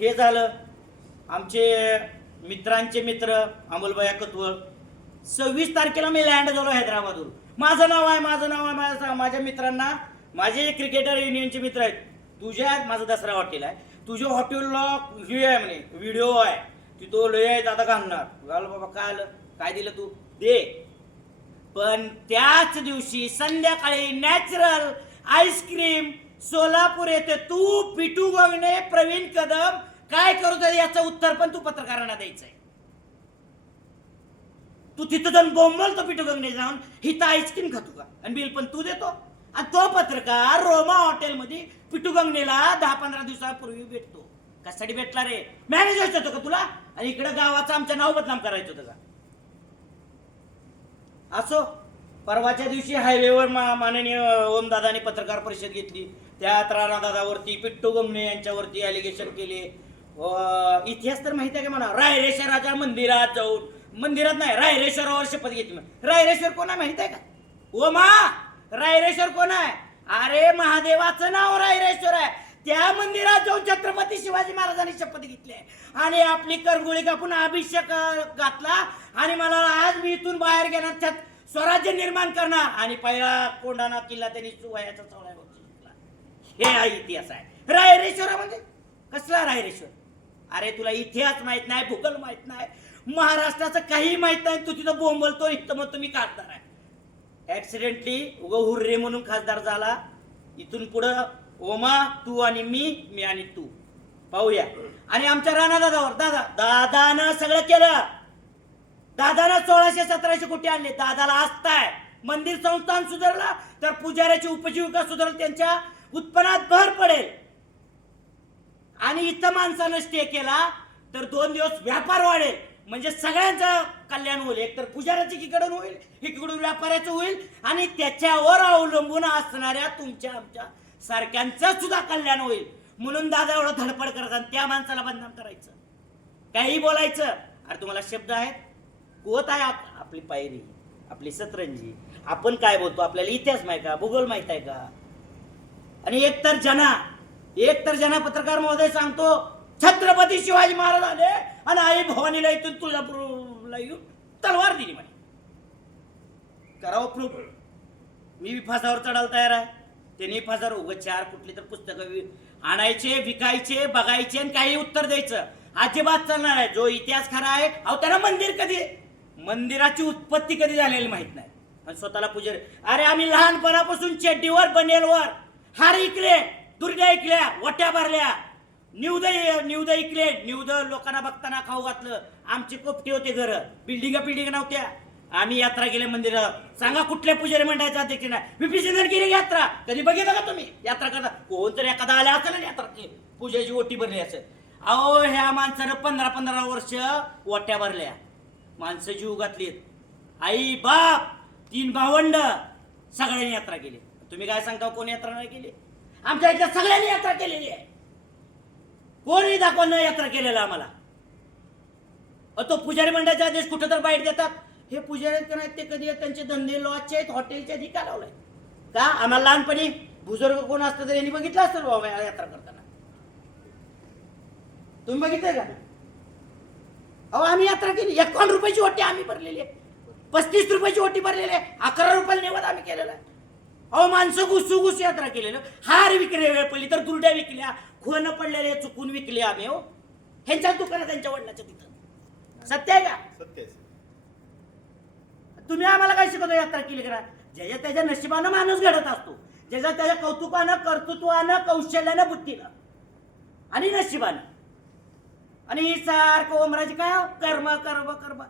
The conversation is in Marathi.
हे झालं. आमचे मित्रांचे मित्र अमोलबाया कत्व सव्वीस तारखेला मी लँड झालो हैदराबादवरून माझं नाव आहे माझं नाव आहे माझं माझ्या मित्रांना माझे जे क्रिकेटर युनियनचे मित्र आहेत. तुझ्या माझं दसरा हॉटेल आहे. तुझ्या हॉटेलला व्ह्यू आहे म्हणे व्हिडिओ आहे. तिथं लय आहे दादा घालणार. घाल बाबा काय आलं? काय दिलं तू? दे. पण त्याच दिवशी संध्याकाळी नॅचरल आईस्क्रीम सोलापूर येथे तू पिटू गंगणे प्रवीण कदम काय करू तर याचं उत्तर पण तू पत्रकारांना द्यायचंय. तू तिथं जाऊन बोंबल तो पिठू गंगणे जाऊन हिथं आईस्क्रीम खातो का? आणि बिल पण तू देतो. आणि तो पत्रकार रोमा हॉटेलमध्ये पिटू गंगणेला दहा पंधरा दिवसापूर्वी भेटतो. कशासाठी भेटला रे? मॅनेज होतो का तुला? आणि इकडं गावाचं आमचं नाव बदनाम करायचं होतं का? असो परवाच्या दिवशी हायवेवर मा माननीय ओमदादाने पत्रकार परिषद घेतली. त्यात राणादादावरती पिट्टू गमणे यांच्यावरती अलिगेशन केले. इतिहास तर माहिती आहे का म्हणा रायरेश्वराच्या मंदिरात जाऊन. मंदिरात नाही रायरेश्वरावर शपथ घेतली रायरेश्वर कोण आहे माहीत आहे का? ओ मा रायरेश्वर कोण आहे? अरे महादेवाचं नाव रायरेश्वर आहे. त्या मंदिरात जाऊन छत्रपती शिवाजी महाराजांनी शपथ घेतली आहे. आणि आपली करगुळी कापून अभिषेक घातला. आणि मला आज मी इथून बाहेर घेणार त्यात स्वराज्य निर्माण करणार. आणि पहिला कोंडाणा किल्ला त्यांनी वयाचा चौळ्या हे हा इतिहास आहे. रायरेश्वरा म्हणजे? कसला रायरेश्वर? अरे तुला इतिहास माहीत नाही भूगोल माहीत नाही महाराष्ट्राचं काही माहीत नाही तू तिथं बोंबलतो इथं मग तुम्ही खासदार आहे. ऍक्सिडेंटली उग हुर्रे म्हणून खासदार झाला. इथून पुढं ओमा तू आणि मी मी आणि तू. पाहूया. आणि आमच्या राणा दादावर दादा दादानं सगळं केलं. दादानं सोळाशे सतराशे कोटी आणले. दादाला आस्थाय मंदिर संस्थान सुधारला तर पुजाऱ्याची उपजीविका सुधारल त्यांच्या उत्पन्नात भर पडेल. आणि इथं माणसानं स्टे केला तर दोन दिवस व्यापार वाढेल. म्हणजे सगळ्यांचं कल्याण होईल. एक तर पुजाऱ्याचं एकीकडून होईल इकडून व्यापाऱ्याचं होईल आणि त्याच्यावर अवलंबून असणाऱ्या तुमच्या आमच्या सारख्यांचं सुद्धा कल्याण होईल. म्हणून दादा एवढं धडपड करत आणि त्या माणसाला बदनाम करायचं. काही बोलायचं. अरे तुम्हाला शब्द आहेत? कोत आहे आप- आपली पायरी आपली सतरंजी. आपण काय बोलतो? आपल्याला इतिहास माहीत का? भूगोल माहीत आहे का? आणि एकतर जना एक तर जना पत्रकार महोदय सांगतो छत्रपती शिवाजी महाराज आले आणि आई भवानीला इथून तुळजापूरला येऊन तलवार दिली म्हणे. करावं प्रूफ. मी बी फासावर चढायला तयार आहे. त्यांनी फासावर उगं चार कुठली तर पुस्तकं आणायचे विकायचे बघायचे आणि काही उत्तर द्यायचं. अजिबात चालणार आहे जो इतिहास खरा आहे अहो त्याला मंदिर कधी? मंदिराची उत्पत्ती कधी झालेली माहीत नाही. आणि स्वतःला पुजारी अरे आम्ही लहानपणापासून चेड्डीवर बनेलवर. हार इकले दुर्ग्या ऐकल्या वट्या भरल्या. निवद निवद ऐकले. निवद लोकांना बघताना खाऊ घातलं. आमची कोपटी होते घर. बिल्डिंग बिल्डिंग नव्हत्या. आम्ही यात्रा केल्या मंदिरात सांगा कुठल्या पुजारी मंडळाच्या अध्यक्ष नाही विभीषण केली यात्रा. कधी बघितलं का तुम्ही? यात्रा करता. कोण तरी एखादा आल्या असेल ना यात्रा पूजाची पूजेची ओटी भरली असेल. अहो ह्या माणसानं पंधरा पंधरा वर्ष ओट्या भरल्या. माणसं जीव घातलीत. आई बाप तीन भावंड. सगळ्यांनी यात्रा केली. तुम्ही काय सांगता कोण यात्रा नाही केली? आमच्या इथल्या सगळ्यांनी यात्रा केलेली आहे. कोणी दाखवा न यात्रा केलेला आम्हाला. तो पुजारी मंडळाचे आदेश कुठं तर बाईट देतात. हे पुजारी आहेत ते कधी त्यांचे धंदे लॉजचे आहेत हॉटेलचे अधिक का का? आम्हाला लहानपणी बुजुर्ग कोण असतं तर यांनी बघितलं असतं बाबा यात्रा करताना. तुम्ही बघितलं का? अहो आम्ही यात्रा केली. एकावन्न रुपयाची ओटी आम्ही भरलेली आहे. पस्तीस रुपयाची ओटी भरलेली आहे. अकरा रुपयाला निवड आम्ही केलेला आहे. अहो माणसं घुसू यात्रा केलेलं हार विकले वेळ पडली तर दुर्ड्या विकल्या खोन पडलेले चुकून विकले आम्ही हो. ह्यांच्या दुकानात त्यांच्या वडिलाच्या तिथं. सत्य आहे का? सत्य. तुम्ही आम्हाला काय शिकवतो यात्रा केली करा? ज्याच्या त्याच्या नशिबानं माणूस घडत असतो. ज्याच्या त्याच्या कौतुकानं कर्तृत्वानं कौशल्यानं बुद्धीनं. आणि नशिबानं. आणि ही सारखं ओमराजी काय हो? कर्म कर्म कर्म.